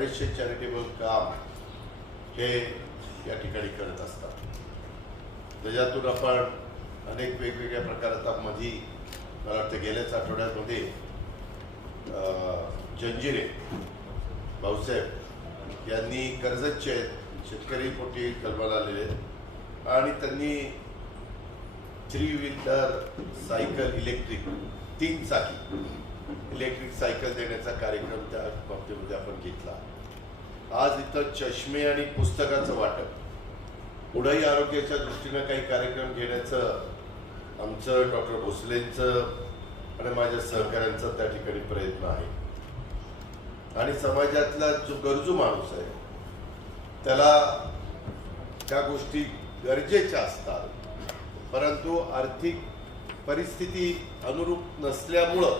बरेचसे चॅरिटेबल काम हे या ठिकाणी करत असतात. त्याच्यातून आपण अनेक वेगवेगळ्या प्रकारात मधी मला वाटतं गेल्याच आठवड्यामध्ये अं, जंजिरे भाऊसाहेब यांनी कर्जतचे आहेत. शेतकरी पोटी कलमाला आलेले आणि त्यांनी थ्री व्हीलर सायकल इलेक्ट्रिक तीन चाकी इलेक्ट्रिक सायकल देण्याचा कार्यक्रम त्या बाबतीमध्ये आपण घेतला. आज इथं चष्मे आणि पुस्तकाचं वाटप. पुढेही आरोग्याच्या दृष्टीनं काही कार्यक्रम घेण्याचं आमचं डॉक्टर भोसलेंचं आणि माझ्या सहकाऱ्यांचा त्या ठिकाणी प्रयत्न आहे. आणि समाजातला जो गरजू माणूस आहे त्याला त्या गोष्टी गरजेच्या असतात. परंतु आर्थिक परिस्थिती अनुरूप नसल्यामुळं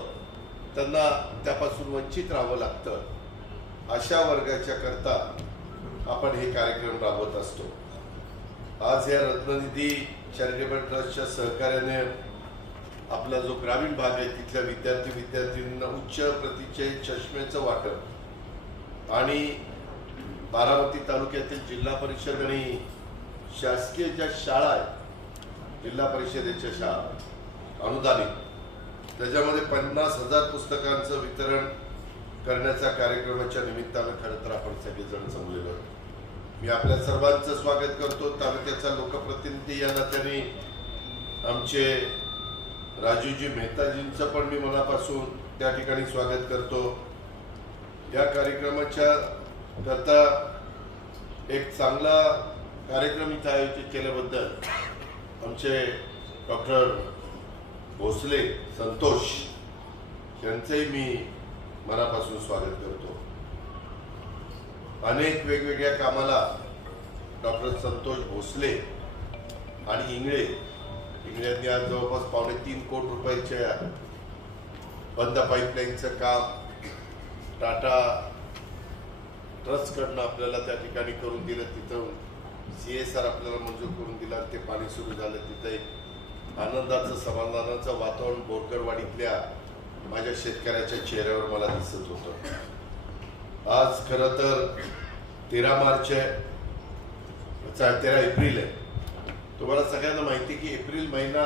त्यांना त्यापासून वंचित राहावं लागतं. अशा वर्गाच्या करता आपण हे कार्यक्रम राबवत असतो. आज या रत्ननिधी चॅरिटेबल ट्रस्टच्या सहकार्याने आपला जो ग्रामीण भाग आहे तिथल्या विद्यार्थी विद्यार्थ्यांना उच्च प्रतीचे चष्मेचं वाटप आणि बारामती तालुक्यातील जिल्हा परिषद आणि शासकीय ज्या शाळा आहेत जिल्हा परिषदेच्या शाळा अनुदानित त्याच्यामध्ये पन्नास हजार पुस्तकांचं वितरण करण्याच्या कार्यक्रमाच्या निमित्तानं खरं तर आपण सगळेजण जमलेलो मी आपल्या सर्वांचं स्वागत करतो. तालुक्याचा लोकप्रतिनिधी या नात्याने आमचे राजूजी मेहताजींचं पण मी मनापासून त्या ठिकाणी स्वागत करतो. या कार्यक्रमाच्या करता एक चांगला कार्यक्रम इथं आयोजित केल्याबद्दल आमचे डॉक्टर भोसले संतोष यांचंही मी मनापासून स्वागत करतो. अनेक वेगवेगळ्या कामाला डॉक्टर संतोष भोसले आणि इंगळे. इंगळ्यांनी आज जवळपास पावणे तीन कोटी रुपयाच्या बंद पाईपलाईनचं काम टाटा ट्रस्टकडनं आपल्याला त्या ठिकाणी करून दिलं. तिथं सी एस आर आपल्याला मंजूर करून दिला ते पाणी सुरू झालं. तिथं एक आनंदाचं समाधानाचं वातावरण बोरकरवाडीतल्या माझ्या शेतकऱ्याच्या चेहऱ्यावर मला दिसत होतं. आज खरं तर तेरा मार्च आहे. तेरा एप्रिल आहे. तुम्हाला सगळ्यांना माहिती की एप्रिल महिना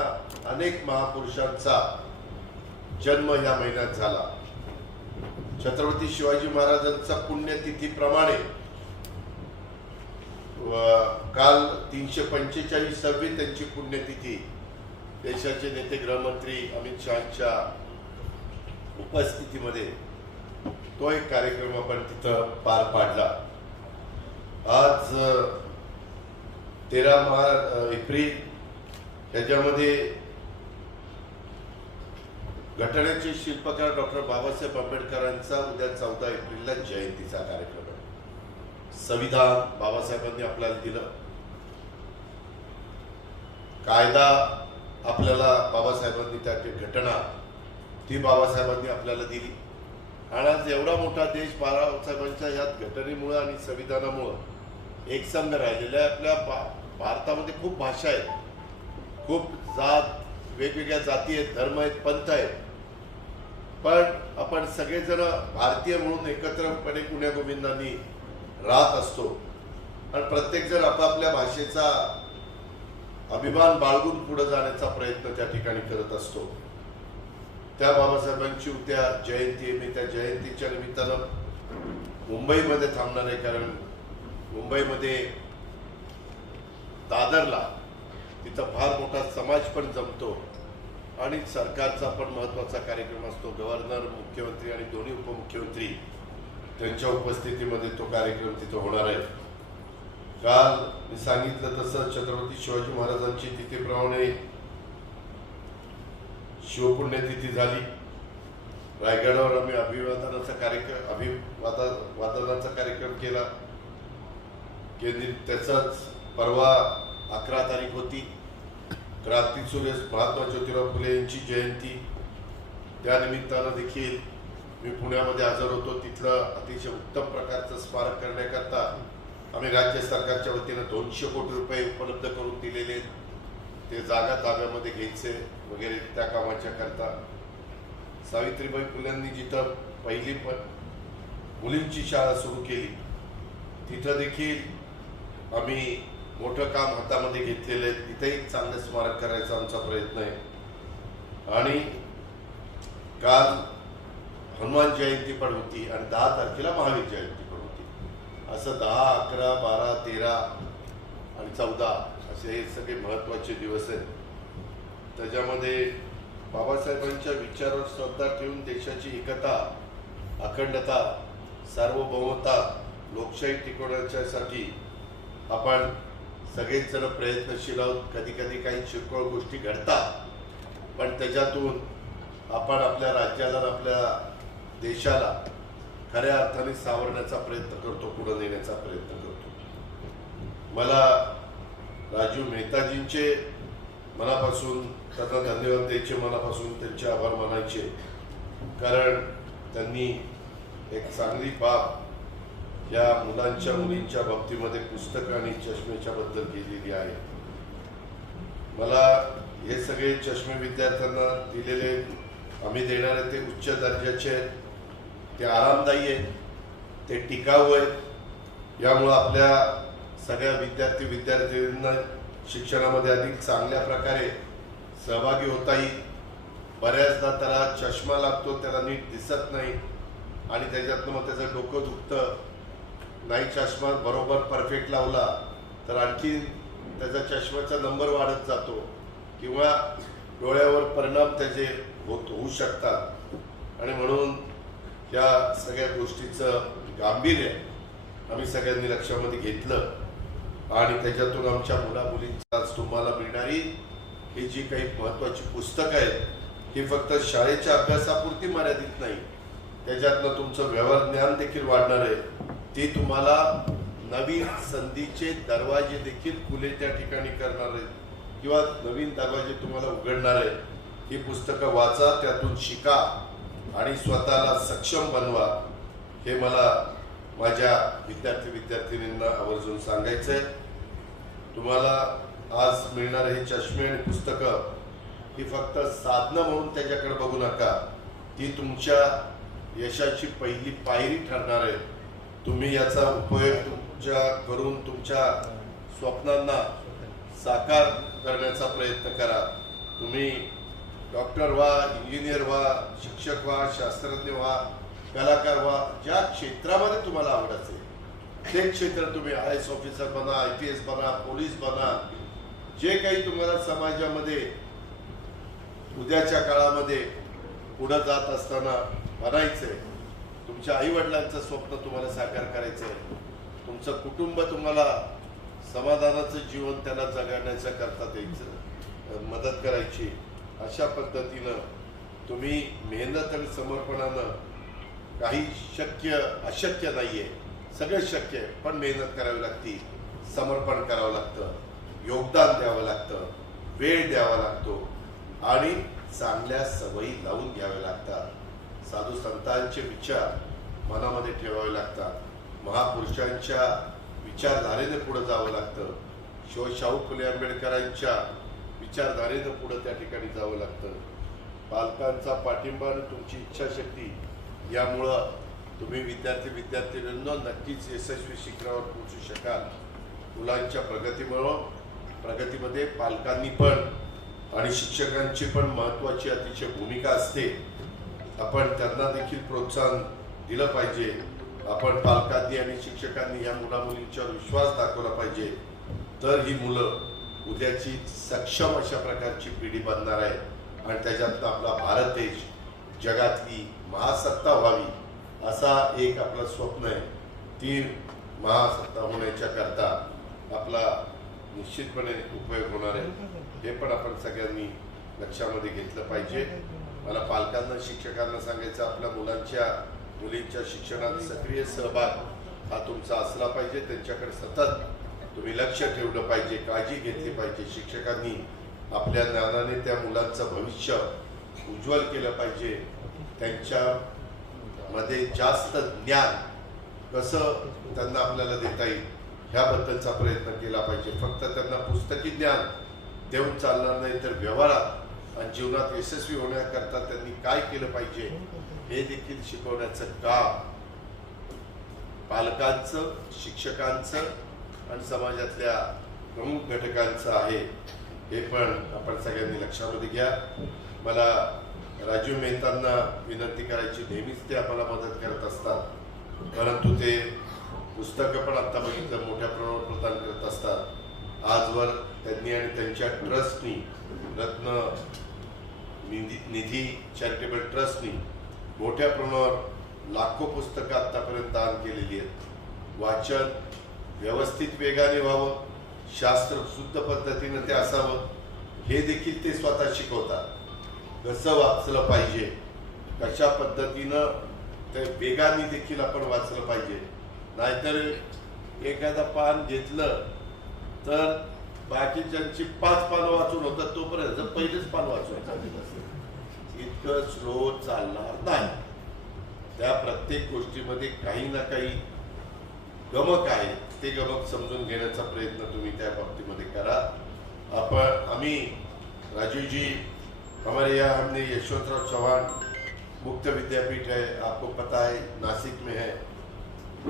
अनेक महापुरुषांचा जन्म या महिन्यात झाला. छत्रपती शिवाजी महाराजांचा पुण्यतिथीप्रमाणे काल तीनशे पंचेचाळीसावी त्यांची पुण्यतिथी. देशाचे नेते गृहमंत्री अमित शहाच्या उपस्थितीमध्ये तो एक कार्यक्रम आपण तिथं पार पाडला. आज तेरा मार एप्रिल ह्याच्यामध्ये घटनेचे शिल्पकार डॉक्टर बाबासाहेब आंबेडकरांचा उद्या चौदा एप्रिलला जयंतीचा कार्यक्रम आहे. संविधान बाबासाहेबांनी आपल्याला दिलं. कायदा आपल्याला बाबासाहेबांनी त्या घटना ती बाबासाहेबांनी आपल्याला दिली. आणि आज एवढा मोठा देश बाबासाहेबांच्या ह्या घटनेमुळं आणि संविधानामुळं एकसंग राहिलेला आहे. आपल्या भा- भारतामध्ये खूप भाषा आहेत. खूप जात वेगवेगळ्या जाती आहेत धर्म आहेत पंथ आहेत. पण आपण सगळेजण भारतीय म्हणून एकत्रपणे पुण्या गोविंदांनी राहत असतो. आणि प्रत्येकजण आपापल्या भाषेचा अभिमान बाळगून पुढे जाण्याचा प्रयत्न त्या ठिकाणी करत असतो. त्या बाबासाहेबांची उद्या जयंती आहे. मी त्या जयंतीच्या निमित्तानं मुंबईमध्ये थांबणार आहे. कारण मुंबईमध्ये दादरला तिथं फार मोठा समाज पण जमतो. आणि सरकारचा पण महत्त्वाचा कार्यक्रम असतो. गव्हर्नर मुख्यमंत्री आणि दोन्ही उपमुख्यमंत्री त्यांच्या उपस्थितीमध्ये तो कार्यक्रम तिथं होणार आहे. काल मी सांगितलं तसं छत्रपती शिवाजी महाराजांची तिथेप्रमाणे शिवपुण्यतिथी झाली. रायगडावर आम्ही अभिवादनाचा कार्यक्रम अभिवादा वादनाचा कार्यक्रम केला. केंद्रित त्याचाच परवा अकरा तारीख होती. क्रांती सूर्य महात्मा ज्योतिराव फुले यांची जयंती. त्यानिमित्तानं देखील मी पुण्यामध्ये हजर होतो. तिथलं अतिशय उत्तम प्रकारचं स्मारक करण्याकरता आम्ही राज्य सरकारच्या वतीनं दोनशे कोटी रुपये उपलब्ध करून दिलेले आहेत. ते जागा ताब्यामध्ये घ्यायचे वगैरे त्या कामाच्या करता. सावित्रीबाई फुल्यांनी जिथं पहिली पण मुलींची शाळा सुरू केली तिथं देखील आम्ही मोठं काम हातामध्ये घेतलेलं आहे. तिथेही चांगलं स्मारक करायचा आमचा प्रयत्न आहे. आणि काल हनुमान जयंती पण होती आणि दहा तारखेला महावीर जयंती पण होती. असं दहा अकरा बारा तेरा आणि चौदा असे हे सगळे महत्त्वाचे दिवस आहेत. त्याच्यामध्ये बाबासाहेबांच्या विचारावर श्रद्धा ठेवून देशाची एकता अखंडता सार्वभौमता लोकशाही टिकवण्याच्यासाठी आपण सगळेच जण प्रयत्नशील आहोत. कधी कधी काही किरकोळ गोष्टी घडतात. पण त्याच्यातून आपण आपल्या राज्याला आपल्या देशाला खऱ्या अर्थाने सावरण्याचा प्रयत्न करतो पुढे नेण्याचा प्रयत्न करतो. मला राजू मेहताजींचे मनापासून त्यांना धन्यवाद द्यायचे मनापासून त्यांचे आभार मानायचे. कारण त्यांनी एक चांगली बाब या मुलांच्या मुलींच्या बाबतीमध्ये पुस्तक आणि चष्मेच्या बद्दल केलेली आहे. मला हे सगळे चष्मे विद्यार्थ्यांना दिलेले आम्ही देणारे ते उच्च दर्जाचे आहेत. ते आरामदायी आहेत. ते टिकाऊ आहेत. यामुळं आपल्या सगळ्या विद्यार्थी विद्यार्थ्यांना शिक्षणामध्ये अधिक चांगल्या प्रकारे सहभागी होता येईल. बऱ्याचदा त्याला चष्मा लागतो त्याला नीट दिसत नाही आणि त्याच्यातनं मग त्याचं डोकं दुखतं. नाही चष्मा बरोबर परफेक्ट लावला तर आणखी त्याचा चष्म्याचा नंबर वाढत जातो किंवा डोळ्यावर परिणाम त्याचे होत होऊ शकतात. आणि म्हणून या सगळ्या गोष्टीचं गांभीर्य आम्ही सगळ्यांनी लक्षामध्ये घेतलं. आणि त्याच्यातून आमच्या मुलामुलींचा आज तुम्हाला मिळणारी ही जी काही महत्त्वाची पुस्तकं आहेत ही फक्त शाळेच्या अभ्यासापुरती मर्यादित नाही त्याच्यातनं तुमचं व्यवहार ज्ञान देखील वाढणार आहे. ती तुम्हाला नवीन संधीचे दरवाजे देखील खुले त्या ठिकाणी करणार आहेत किंवा नवीन दरवाजे तुम्हाला उघडणार आहे ही पुस्तकं वाचा त्यातून शिका आणि स्वतःला सक्षम बनवा. हे मला माझ्या विद्यार्थी विद्यार्थिनींना आवर्जून सांगायचं आहे तुम्हाला आज मिळणारे हे चष्मे आणि पुस्तकं ही फक्त साधनं म्हणून त्याच्याकडे बघू नका. ती तुमच्या यशाची पहिली पायरी ठरणार आहे. तुम्ही याचा उपयोग तुमच्या करून तुमच्या स्वप्नांना साकार करण्याचा प्रयत्न करा. तुम्ही डॉक्टर व्हा इंजिनियर व्हा शिक्षक व्हा शास्त्रज्ञ व्हा कलाकार व्हा ज्या क्षेत्रामध्ये तुम्हाला आवड असेल ते क्षेत्र तुम्ही आय एस ऑफिसर बना आय पी एस बना पोलीस बना जे काही तुम्हाला समाजामध्ये उद्याच्या काळामध्ये पुढं जात असताना बनायचंय तुमच्या आई वडिलांचं स्वप्न तुम्हाला साकार करायचंय तुमचं कुटुंब तुम्हाला समाधानाचं जीवन त्याला जगण्याचं करता द्यायचं मदत करायची अशा पद्धतीनं तुम्ही मेहनत आणि समर्पणानं काही शक्य अशक्य नाहीये. सगळं शक्य आहे पण मेहनत करावी लागती समर्पण करावं लागतं योगदान द्यावं लागतं वेळ द्यावा लागतो आणि चांगल्या सवयी लावून घ्याव्या लागतात. साधू संतांचे विचार मनामध्ये ठेवावे लागतात. महापुरुषांच्या विचारधारेने पुढे जावं लागतं. शिवशाहू फुले आंबेडकरांच्या विचारधारेनं पुढे त्या ठिकाणी जावं लागतं. पालकांचा पाठिंबा आणि तुमची इच्छाशक्ती यामुळं तुम्ही विद्यार्थी विद्यार्थिनींनो नक्कीच यशस्वी शिखरावर पोहोचू शकाल. मुलांच्या प्रगतीमुळं प्रगतीमध्ये पालकांनी पण आणि शिक्षकांची पण महत्त्वाची अतिशय भूमिका असते. आपण त्यांना देखील प्रोत्साहन दिलं पाहिजे. आपण पालकांनी आणि शिक्षकांनी या मुलामुलींच्यावर विश्वास दाखवला पाहिजे. तर ही मुलं उद्याची सक्षम अशा प्रकारची पिढी बनणार आहे आणि त्याच्यातनं आपला भारत देश जगातली महासत्ता व्हावी असा एक आपलं स्वप्न आहे. ती महासत्ता होण्याच्या करता आपला निश्चितपणे उपयोग होणार आहे. हे पण आपण सगळ्यांनी लक्षामध्ये घेतलं पाहिजे. मला पालकांना शिक्षकांना सांगायचं आपल्या मुलांच्या मुलींच्या शिक्षणात सक्रिय सहभाग हा तुमचा असला पाहिजे. त्यांच्याकडे सतत तुम्ही लक्ष ठेवलं पाहिजे काळजी घेतली पाहिजे. शिक्षकांनी आपल्या ज्ञानाने त्या मुलांचं भविष्य उज्ज्वल केलं पाहिजे. त्यांच्या मध्ये जास्त ज्ञान कसं त्यांना आपल्याला देता येईल ह्याबद्दलचा प्रयत्न केला पाहिजे. फक्त त्यांना पुस्तकी ज्ञान देऊन चालणार नाही तर व्यवहारात आणि जीवनात यशस्वी होण्याकरता त्यांनी काय केलं पाहिजे हे देखील शिकवण्याचं काम पालकांचं शिक्षकांचं आणि समाजातल्या प्रमुख घटकांचं आहे. हे पण आपण सगळ्यांनी लक्षामध्ये घ्या. मला राजीव मेहतांना विनंती करायची नेहमीच ते आम्हाला मदत करत असतात. परंतु ते पुस्तकं पण आत्ता बघितलं मोठ्या प्रमाणावर प्रदान करत असतात. आजवर त्यांनी आणि त्यांच्या ट्रस्टनी रत्न निधी निधी चॅरिटेबल ट्रस्टनी मोठ्या प्रमाणावर लाखो पुस्तकं आत्तापर्यंत दान केलेली आहेत. वाचन व्यवस्थित वेगाने व्हावं शास्त्र शुद्ध पद्धतीनं ते असावं हे देखील ते स्वतः शिकवतात. कसं वाचलं पाहिजे? कशा पद्धतीनं ते वेगाने देखील आपण वाचलं पाहिजे? नाहीतर एखादा पान घेतलं तर बाकीच्यांची पाच पानं वाचून होतात तोपर्यंत पहिलेच पान वाचून इतकं स्लो चालणार नाही. त्या प्रत्येक गोष्टीमध्ये काही ना काही गमक आहे. ते गमक समजून घेण्याचा प्रयत्न तुम्ही त्या बाबतीमध्ये करा. आपण आम्ही राजीवजी हमारे यहाँ हमने यशवंतराव चौहान मुक्त विद्यापीठ है, आपको पता है, नासिक में है।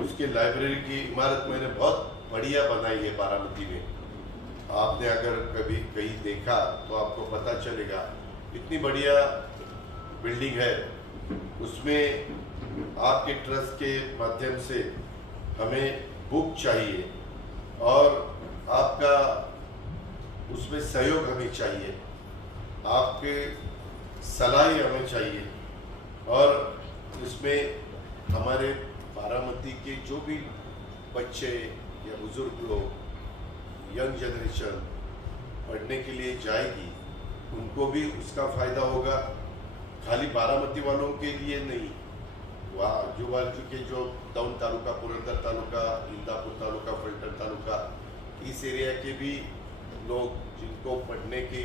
उसके लाइब्रेरी की इमारत मैंने बहुत बढ़िया बनाई है बारामती में। आपने अगर कभी कहीं देखा तो आपको पता चलेगा, इतनी बढ़िया बिल्डिंग है। उसमें आपके ट्रस्ट के माध्यम से हमें बुक चाहिए और आपका उसमें सहयोग हमें चाहिए। आपके सलाह हमें चाहिए। और इसमें हमारे बारामती के जो भी बच्चे या बुज़ुर्ग लोग, यंग जनरेशन पढ़ने के लिए जाएगी, उनको भी उसका फ़ायदा होगा। खाली बारामती वालों के लिए नहीं, वहाँ आजू बाजू के जो दौंड तालुका, पुरंदर तालुका, इंदापुर तालुका फलटण तालुका, इस एरिया के भी लोग जिनको पढ़ने की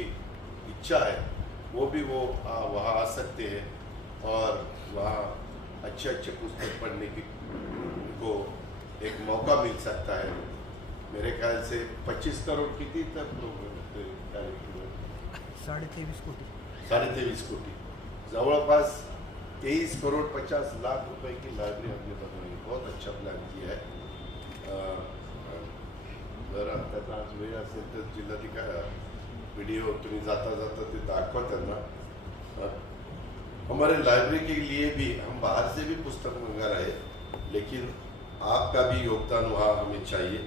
इच्छा है वो भी वो आ, वहाँ आ सकते हैं और वहाँ अच्छे अच्छे पुस्तक पढ़ने की उनको एक मौका मिल सकता है। मेरे ख्याल से 25 करोड़ तक लोग होते कार्यक्रम साडे तेवीस कोटी। साढ़े तेईस कोटी। जवळपास तेईस करोड़ पचास लाख रुपए की लाइब्रेरी हमने बनवाई बहुत अच्छा प्लान किया है। अ, त्याचा आज वेळ असेल तर जिल्हाधिकारी व्हिडिओ तुम्ही जाता जाता ते दाखवा हमारे लाइब्रेरी के लिए भी हम बाहर से भी पुस्तक मंगा रहे लेकिन आपका भी योगदान वहाँ हमें चाहिए।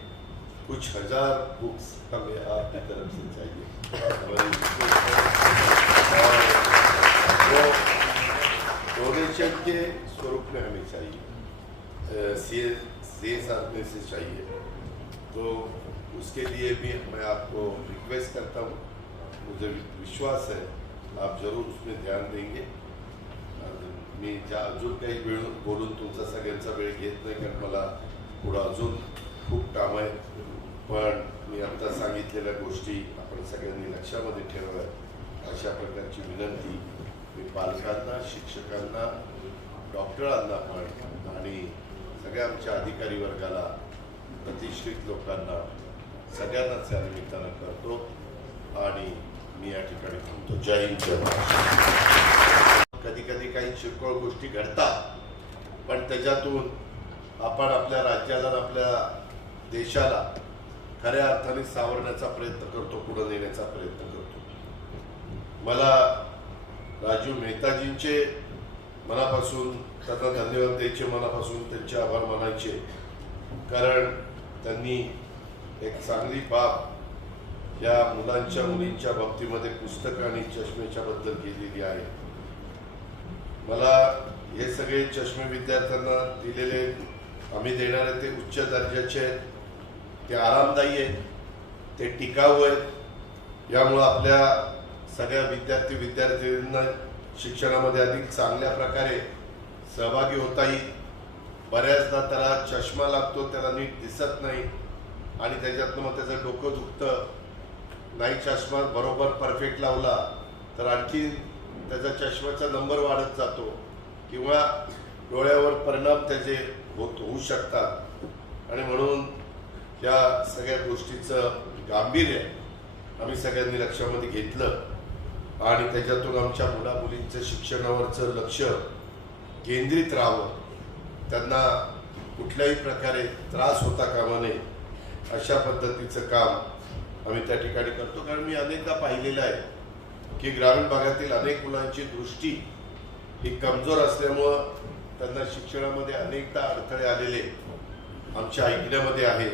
कुछ हज़ार बुक्स हमें आपकी तरफ़ से चाहिए। डोनेशन के स्वरूप में हमें चाहिए। सी सी एस में से चाहिए। तो उसके लिए भी मैं आपको रिक्वेस्ट करता हूँ। मुझे विश्वास है आप जरूर उसमें ध्यान देंगे। मी ज्या अजून काही वेळ बोलून तुमचा सगळ्यांचा वेळ घेत नाही कारण मला पुढं अजून खूप काम आहे पण मी आता सांगितलेल्या गोष्टी आपण सगळ्यांनी लक्षामध्ये ठेवाव्यात अशा प्रकारची विनंती मी पालकांना शिक्षकांना डॉक्टरांना पण आणि सगळ्या आमच्या अधिकारी वर्गाला प्रतिष्ठित लोकांना सगळ्यांनाच या निमित्तानं करतो. आणि मी या ठिकाणी थांबतो. जय हिंद जय महाराष्ट्र. कधी कधी काही किरकोळ गोष्टी घडतात पण त्याच्यातून आपण आपल्या राज्याला आपल्या देशाला खऱ्या अर्थाने सावरण्याचा प्रयत्न करतो पुढे नेण्याचा प्रयत्न करतो. मला राजू मेहताजींचे मनापासून त्यांना धन्यवाद द्यायचे मनापासून त्यांचे आभार मानायचे. कारण त्यांनी एक चांगली बाब या मुलांच्या मुलींच्या बाबतीमध्ये पुस्तक आणि चष्मेच्या बद्दल केलेली आहे. मला हे सगळे चष्मे विद्यार्थ्यांना दिलेले आम्ही देणारे ते उच्च दर्जाचे आहेत. ते आरामदायी आहेत. ते टिकाऊ आहेत. यामुळं आपल्या सगळ्या विद्यार्थी विद्यार्थिनींना शिक्षणामध्ये अधिक चांगल्या प्रकारे सहभागी होता येईल. बऱ्याचदा त्याला चष्मा लागतो त्याला नीट दिसत नाही आणि त्याच्यातनं मग त्याचं डोकं दुखतं. नाही चष्मा बरोबर परफेक्ट लावला तर आणखी त्याचा चष्म्याचा नंबर वाढत जातो किंवा डोळ्यावर परिणाम त्याचे होत होऊ शकतात. आणि म्हणून या सगळ्या गोष्टीचं गांभीर्य आम्ही सगळ्यांनी लक्षामध्ये घेतलं. आणि त्याच्यातून आमच्या मुलामुलींचं शिक्षणावरचं लक्ष केंद्रित राहावं. त्यांना कुठल्याही प्रकारे त्रास होता कामा नये. अशा पद्धतीचं काम आम्ही त्या ठिकाणी करतो. कारण मी अनेकदा पाहिलेलं आहे की ग्रामीण भागातील अनेक मुलांची दृष्टी ही कमजोर असल्यामुळं त्यांना शिक्षणामध्ये अनेकदा अडथळे आलेले आमच्या ऐकण्यामध्ये आहे.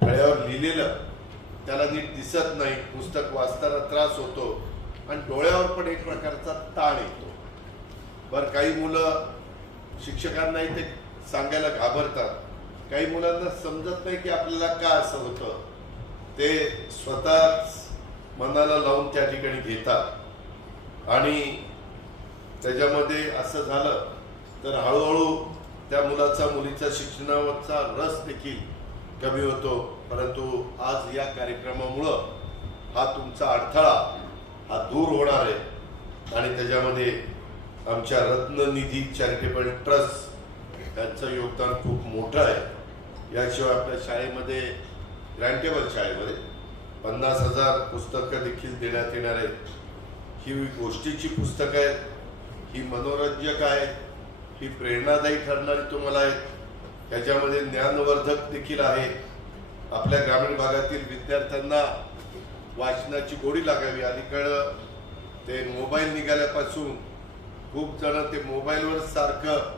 फळ्यावर लिहिलेलं त्याला नीट दिसत नाही. पुस्तक वाचताना त्रास होतो आणि डोळ्यावर पण एक प्रकारचा ताण येतो. बरं काही मुलं शिक्षकांनाही ते सांगायला घाबरतात. काही मुलांना समजत नाही की आपल्याला का असं होतं. ते स्वतःच मनाला लावून त्या ठिकाणी घेतात. आणि त्याच्यामध्ये असं झालं तर हळूहळू त्या मुलाचा मुलीचा शिक्षणावरचा रस देखील कमी होतो. परंतु आज या कार्यक्रमामुळं हा तुमचा अडथळा हा दूर होणार आहे. आणि त्याच्यामध्ये आमच्या रत्ननिधी चॅरिटेबल ट्रस्ट यांचं योगदान खूप मोठं आहे. याशिवाय आपल्या शाळेमध्ये ग्रँटेबल शाळेमध्ये पन्नास हजार पुस्तकं देखील देण्यात येणार आहेत. ही गोष्टीची पुस्तकं आहेत. ही मनोरंजक आहे. ही प्रेरणादायी ठरणारी तुम्हाला आहेत. त्याच्यामध्ये ज्ञानवर्धक देखील आहे. आपल्या ग्रामीण भागातील विद्यार्थ्यांना वाचनाची गोडी लागावी. अलीकडं ते मोबाईल निघाल्यापासून खूप जण ते मोबाईलवर सारखं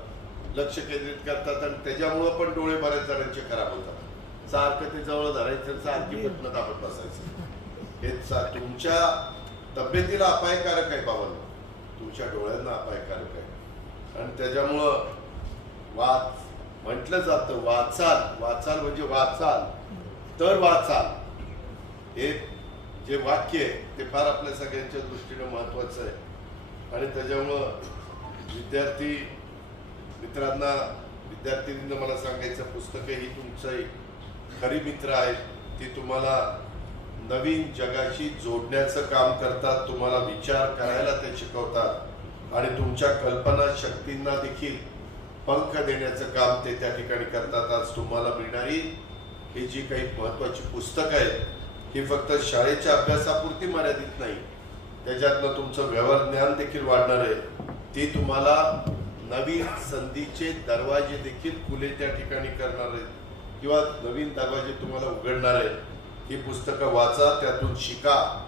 लक्ष केंद्रित करतात आणि त्याच्यामुळं पण डोळे बऱ्याच जणांचे खराब होतात. सारखं ते जवळ धरायचं सारखी बटणं दाबत बसायचं. हे तुमच्या तब्येतीला अपायकारक आहे बाबा. तुमच्या डोळ्यांना अपायकारक आहे. आणि त्याच्यामुळं वाच म्हटलं जातं वाचाल. वाचाल म्हणजे वाचाल. तर वाचाल. हे जे वाक्य आहे ते फार आपल्या सगळ्यांच्या दृष्टीनं महत्वाचं आहे. आणि त्याच्यामुळं विद्यार्थी मित्रांना विद्यार्थिनींना मला सांगायचं पुस्तकं ही तुमचं खरी मित्र आहेत ती तुम्हाला नवीन जगाशी जोडण्याचं काम करतात तुम्हाला विचार करायला ते शिकवतात आणि तुमच्या कल्पना शक्तींना देखील पंख देण्याचं काम ते त्या ठिकाणी करतात. आज तुम्हाला मिळणारी ही जी काही महत्त्वाची पुस्तकं आहेत ही फक्त शाळेच्या अभ्यासापुरती मर्यादित नाही त्याच्यातनं तुमचं व्यवहार ज्ञान देखील वाढणार आहे. ती तुम्हाला नवीन संधीचे दरवाजे देखील खुले त्या ठिकाणी करणार आहेत. किंवा नवीन दरवाजे तुम्हाला उघडणार आहे ही पुस्तकं वाचा त्यातून शिका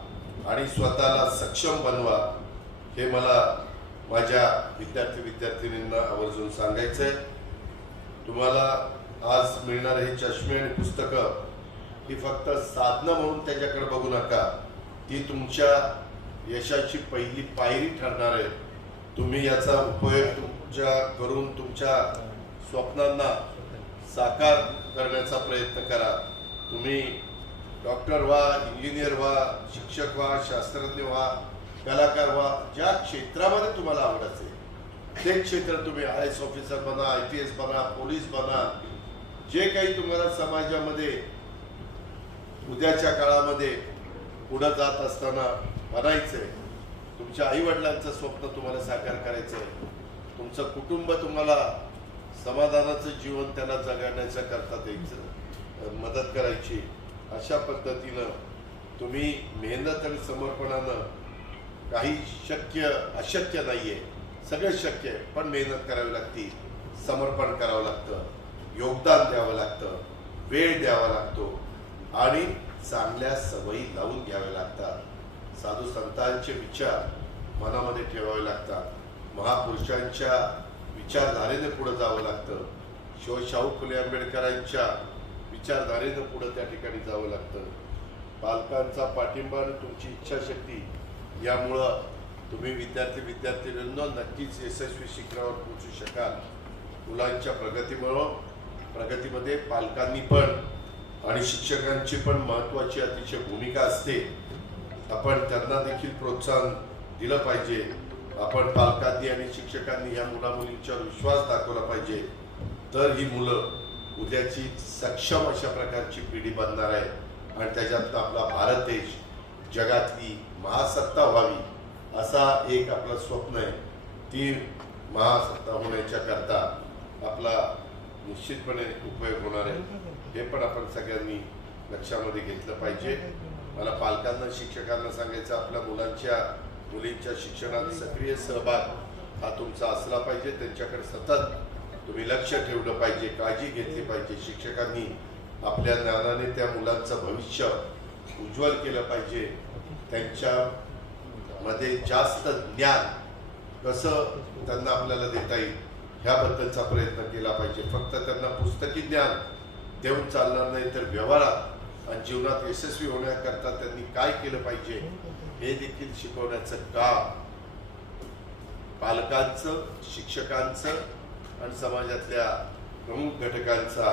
आणि स्वतःला सक्षम बनवा. हे मला माझ्या विद्यार्थी विद्यार्थिनींना आवर्जून सांगायचं आहे तुम्हाला आज मिळणारे हे चष्मे आणि पुस्तकं ही फक्त साधनं म्हणून त्याच्याकडे बघू नका. ती तुमच्या यशाची पहिली पायरी ठरणार आहे. तुम्ही याचा उपयोग तुमच्या करून तुमच्या स्वप्नांना साकार करण्याचा प्रयत्न करा. तुम्ही डॉक्टर व्हा इंजिनियर व्हा शिक्षक व्हा शास्त्रज्ञ व्हा कलाकार व्हा ज्या क्षेत्रामध्ये तुम्हाला आवड असेल ते क्षेत्र तुम्ही आय एस ऑफिसर बना आय पी एस बना पोलीस बना. जे काही तुम्हाला समाजामध्ये उद्याच्या काळामध्ये पुढं जात असताना बनायचंय तुमच्या आई वडिलांचं स्वप्न तुम्हाला साकार करायचं आहे तुमचं कुटुंब तुम्हाला समाधानाचं जीवन त्यांना जगण्याच्या करता द्यायचं मदत करायची. अशा पद्धतीनं तुम्ही मेहनत आणि समर्पणानं काही शक्य अशक्य नाही आहे सगळं शक्य आहे पण मेहनत करावी लागती. समर्पण करावं लागतं. योगदान द्यावं लागतं. वेळ द्यावा लागतो. आणि चांगल्या सवयी लावून घ्याव्या लागतात. साधू संतांचे विचार मनामध्ये ठेवावे लागतात. महापुरुषांच्या विचारधारेने पुढे जावं लागतं. शिव शाहू फुले आंबेडकरांच्या विचारधारेनं पुढं त्या ठिकाणी जावं लागतं. पालकांचा पाठिंबा आणि तुमची इच्छाशक्ती यामुळं तुम्ही विद्यार्थी विद्यार्थिनींना नक्कीच यशस्वी शिखरावर पोहोचू शकाल. मुलांच्या प्रगतीमुळं प्रगतीमध्ये पालकांनी पण आणि शिक्षकांची पण महत्त्वाची अतिशय भूमिका असते. आपण त्यांना देखील प्रोत्साहन दिलं पाहिजे. आपण पालकांनी आणि शिक्षकांनी या मुलामुलींच्यावर विश्वास दाखवला पाहिजे. तर ही मुलं उद्याची सक्षम अशा प्रकारची पिढी बनणार आहे आणि त्याच्यातनं आपला भारत देश जगातली महासत्ता व्हावी असा एक आपलं स्वप्न आहे. ती महासत्ता होण्याच्या करता आपला निश्चितपणे उपयोग होणार आहे. हे पण आपण सगळ्यांनी लक्षामध्ये घेतलं पाहिजे. मला पालकांना शिक्षकांना सांगायचं आपल्या मुलांच्या मुलींच्या शिक्षणात सक्रिय सहभाग हा तुमचा असला पाहिजे. त्यांच्याकडे सतत तुम्ही लक्ष ठेवलं पाहिजे काळजी घेतली पाहिजे. शिक्षकांनी आपल्या ज्ञानाने त्या मुलांचं भविष्य उज्ज्वल केलं पाहिजे. त्यांच्या मध्ये जास्त ज्ञान कसं त्यांना आपल्याला देता येईल ह्याबद्दलचा प्रयत्न केला पाहिजे. फक्त त्यांना पुस्तकी ज्ञान देऊन चालणार नाही तर व्यवहारात आणि जीवनात यशस्वी होण्याकरता त्यांनी काय केलं पाहिजे हे देखील शिकवण्याचं काम पालकांचं शिक्षकांचं आणि समाजातल्या प्रमुख घटकांचा